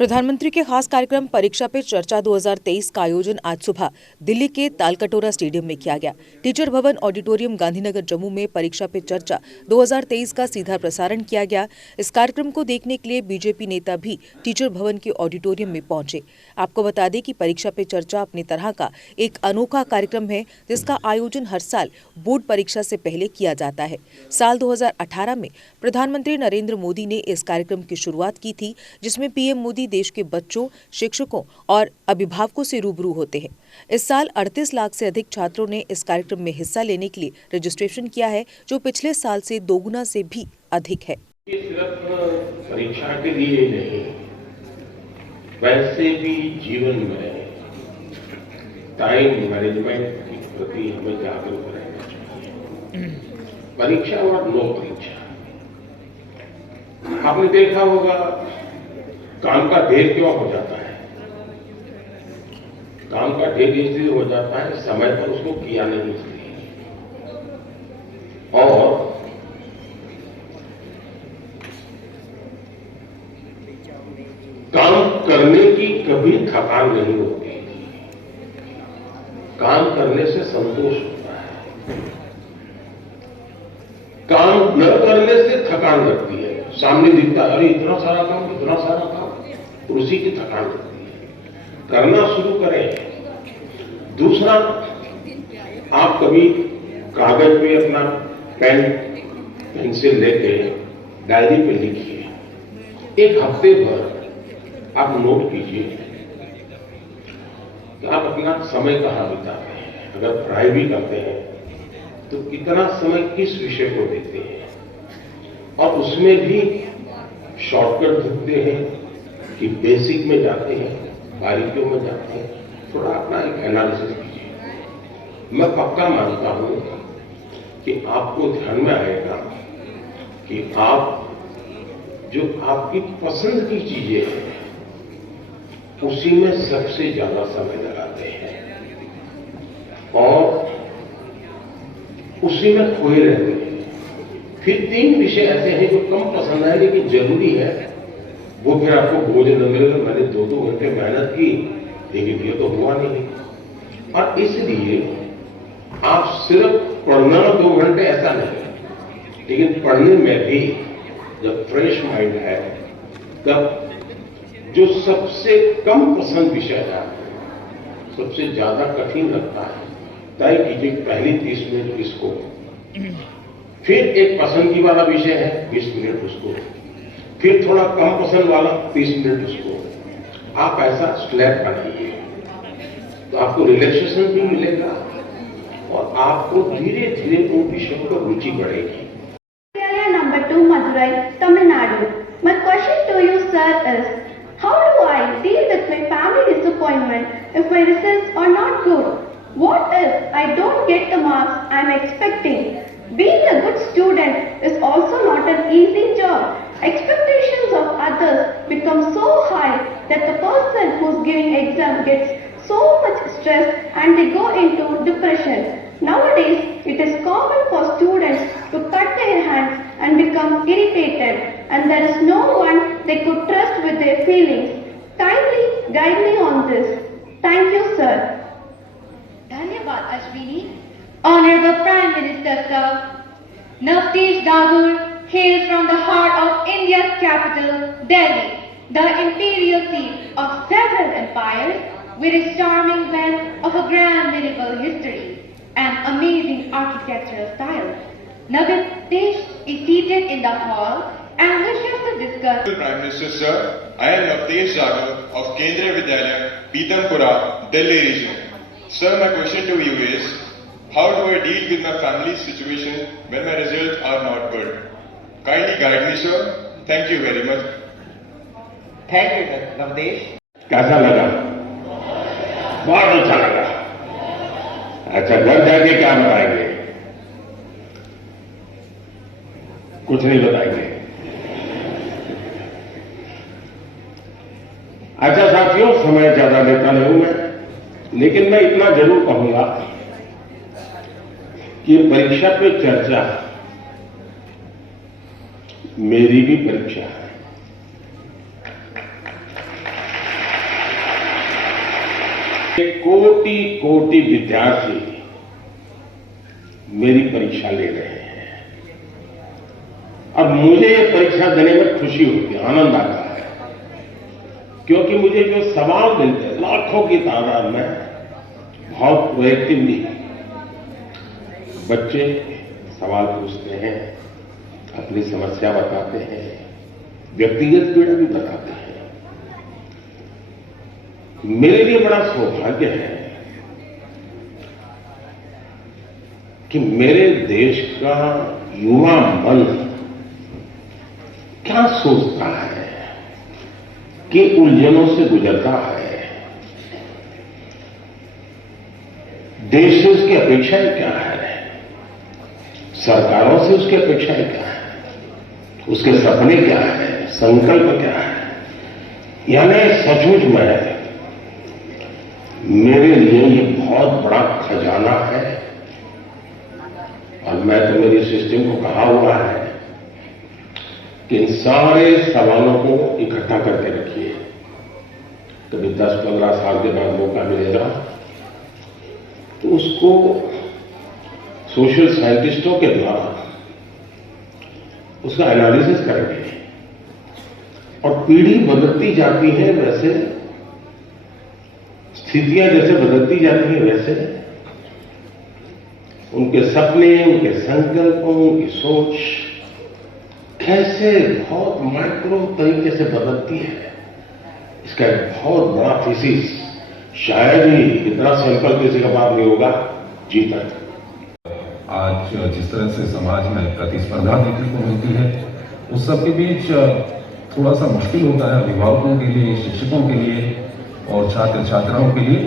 प्रधानमंत्री के खास कार्यक्रम परीक्षा पे चर्चा 2023 का आयोजन आज सुबह दिल्ली के तालकटोरा स्टेडियम में किया गया। टीचर भवन ऑडिटोरियम गांधीनगर जम्मू में परीक्षा पे चर्चा 2023 का सीधा प्रसारण किया गया। इस कार्यक्रम को देखने के लिए बीजेपी नेता भी टीचर भवन के ऑडिटोरियम में पहुंचे। आपको बता दें कि परीक्षा पे चर्चा अपनी तरह का एक अनोखा कार्यक्रम है, जिसका आयोजन हर साल बोर्ड परीक्षा से पहले किया जाता है। साल 2018 में प्रधानमंत्री नरेंद्र मोदी ने इस कार्यक्रम की शुरुआत की थी, जिसमें पीएम मोदी देश के बच्चों, शिक्षकों और अभिभावकों से रूबरू होते हैं। इस साल 38 लाख से अधिक छात्रों ने इस कार्यक्रम में हिस्सा लेने के लिए रजिस्ट्रेशन किया है, जो पिछले साल से दोगुना से भी अधिक है। सिर्फ परीक्षा के लिए नहीं, वैसे भी जीवन में टाइम मैनेजमेंट के प्रति हमें जागरूक रहना चाहिए। परीक्षा और नो परीक्षा, आपने देखा होगा काम का ढेर क्यों हो जाता है। काम का ढेर इसलिए हो जाता है समय पर उसको किया नहीं इसलिए, और काम करने की कभी थकान नहीं होती। काम करने से संतोष होता है, काम न करने से थकान लगती है। सामने दिखता है अरे इतना सारा काम, और उसी की थकान लगती है। करना शुरू करें। दूसरा, आप कभी कागज पे अपना पेन पेंसिल लेके डायरी पे लिखिए। एक हफ्ते भर आप नोट कीजिए कि आप अपना समय कहां बिताते हैं। अगर पढ़ाई भी करते हैं तो कितना समय किस विषय को देते हैं, और उसमें भी शॉर्टकट ढूंढते हैं कि बेसिक में जाते हैं, बारीकियों में जाते हैं। थोड़ा अपना एक एनालिसिस कीजिए। मैं पक्का मानता हूं कि आपको ध्यान में आएगा कि आप जो आपकी पसंद की चीजें हैं उसी में सबसे ज्यादा समय लगाते हैं और उसी में खोए रहते हैं। फिर 3 विषय ऐसे हैं जो कम पसंद है लेकिन जरूरी है, वो फिर आपको बोझ न मिलेगा। मैंने 2-2 घंटे मेहनत की लेकिन ये तो हुआ नहीं। और इसलिए आप सिर्फ पढ़ना 2 घंटे ऐसा नहीं, लेकिन पढ़ने में भी जब फ्रेश माइंड है तब जो सबसे कम पसंद विषय है, सबसे ज्यादा कठिन लगता है, तय कीजिए पहली 30 मिनट इसको, फिर एक पसंद की वाला विषय है 20 मिनट उसको, फिर थोड़ा कम पसंद वाला 30 मिनट उसको। आप ऐसा स्लैब बनाइए तो आपको रिलैक्सेशन भी मिलेगा और आपको धीरे धीरे उन विषयों पर रुचि बढ़ेगी। Number 2, Madurai, Tamil Nadu. My question to you, sir, is how do I deal with my family disappointment if my results are not good? What if I don't get the marks I am expecting? Being a good student is also not an easy job. Expectations of others become so high that the person who's giving exam gets so much stress and they go into depression. Nowadays, it is common for students to cut their hands and become irritated, and there is no one they could trust with their feelings. Kindly guide me on this. Thank you, sir. Dhanyavad, Ashwini. Honorable Prime Minister, sir. Navtesh Dagur hails from the heart of India's capital, Delhi, the imperial seat of several empires, with its charming blend of a grand medieval history and amazing architectural style. Navtesh is seated in the hall and wishes to discuss. Prime Minister, sir, I am Navtesh Dagur of Kendriya Vidyalaya, Pitampura, Delhi region. Sir, my question to you is, how do I deal with my family's situation when my results are not good? Kindly guide me, sir. Thank you very much. Thank you, Navtesh. कैसा लगा? बहुत अच्छा लगा। अच्छा, घर जाके क्या बताएंगे? कुछ नहीं बताएंगे। अच्छा साथियों, समय ज्यादा लेता नहीं हूं मैं, लेकिन मैं इतना जरूर कहूंगा कि परीक्षा पे चर्चा मेरी भी परीक्षा है। कोटि कोटि विद्यार्थी मेरी परीक्षा ले रहे हैं और मुझे ये परीक्षा देने में खुशी होती है, आनंद आता है, क्योंकि मुझे जो सवाल मिलते हैं लाखों की तादाद में, बहुत प्रोएक्टिवली बच्चे सवाल पूछते हैं, अपनी समस्या बताते हैं, व्यक्तिगत पीड़ा भी बताते हैं। मेरे लिए बड़ा सौभाग्य है कि मेरे देश का युवा मन क्या सोचता है, कि उलझनों से गुजरता है, देश से उसकी अपेक्षाएं क्या है, सरकारों से उसकी अपेक्षाएं क्या है, उसके सपने क्या है, संकल्प क्या है। यानी सचमुच में मेरे लिए ये बहुत बड़ा खजाना है और मैं तो मेरी सिस्टम को कहा हुआ है कि इन सारे सवालों को इकट्ठा करके रखिए। कभी 10-15 साल के बाद मौका मिलेगा तो उसको सोशल साइंटिस्टों के द्वारा उसका एनालिसिस करेंगे और पीढ़ी बदलती जाती है वैसे, स्थितियां जैसे बदलती जाती है वैसे उनके सपने, उनके संकल्पों, उनकी सोच कैसे बहुत माइक्रो तरीके से बदलती है। इसका एक बहुत बड़ा थीसिस शायद ही इतना सैंपल किसी का बात नहीं होगा जी तक। आज जिस तरह से समाज में प्रतिस्पर्धा देखने को मिलती है, उस सब के बीच थोड़ा सा मुश्किल होता है अभिभावकों के लिए, शिक्षकों के लिए और छात्र छात्राओं के लिए।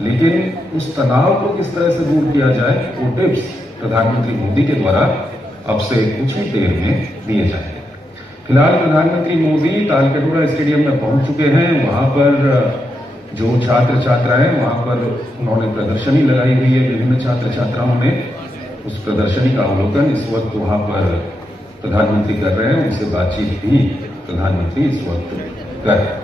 लेकिन उस तनाव को किस तरह से दूर किया जाए, वो टिप्स प्रधानमंत्री मोदी के द्वारा अब से कुछ ही देर में दिए जाएंगे। फिलहाल प्रधानमंत्री मोदी तालकटोरा स्टेडियम में पहुंच चुके हैं। वहां पर जो छात्र छात्राएं, वहां पर उन्होंने प्रदर्शनी लगाई हुई है, विभिन्न छात्र छात्राओं ने उस प्रदर्शनी का अवलोकन इस वक्त वहां पर प्रधानमंत्री कर रहे हैं। उनसे बातचीत भी प्रधानमंत्री इस वक्त कर रहे हैं।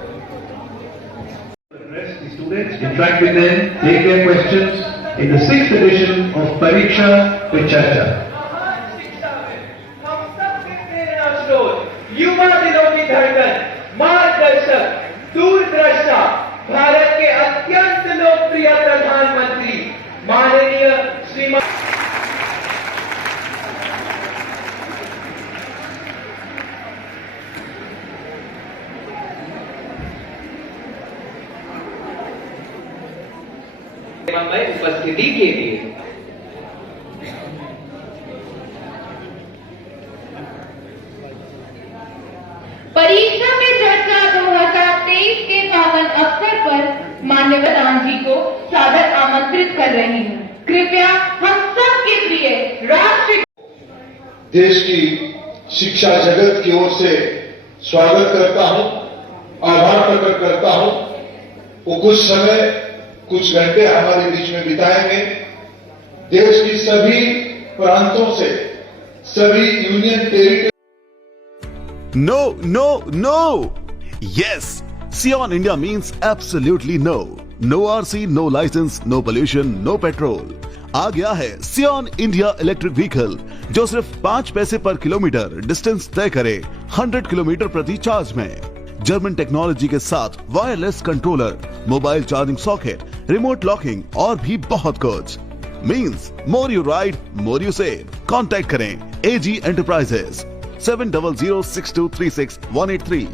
Students, interact with them, take their questions in the 6th edition of Pariksha Pe Charcha. हम सबके प्रेरणा स्रोत, युवा दिलों की धड़कन, मार्गदर्शक, दूरदृष्टा, भारत के अत्यंत लोकप्रिय प्रधानमंत्री माननीय श्रीमान में उपस्थिति के लिए परीक्षा पे चर्चा 2023 के पावन अवसर पर माननीय प्रधान जी को सादर आमंत्रित कर रही हूँ। कृपया हम सब के प्रिय राष्ट्र देश की शिक्षा जगत की ओर से स्वागत करता हूं, आभार प्रकट करता हूं। वो कुछ समय, कुछ घंटे हमारे बीच में बिताएंगे। देश की सभी प्रांतों से, सभी union territory. No, no, no! Yes! Sion India means absolutely no. No RC, no license, no pollution, no petrol. आ गया है Sion India इलेक्ट्रिक व्हीकल जो सिर्फ 5 पैसे पर किलोमीटर डिस्टेंस तय करे 100 किलोमीटर प्रति चार्ज में। जर्मन टेक्नोलॉजी के साथ wireless controller, mobile charging socket, remote locking और भी बहुत कुछ। Means more you ride, more you save. Contact करें AG एंटरप्राइजेस 7006236183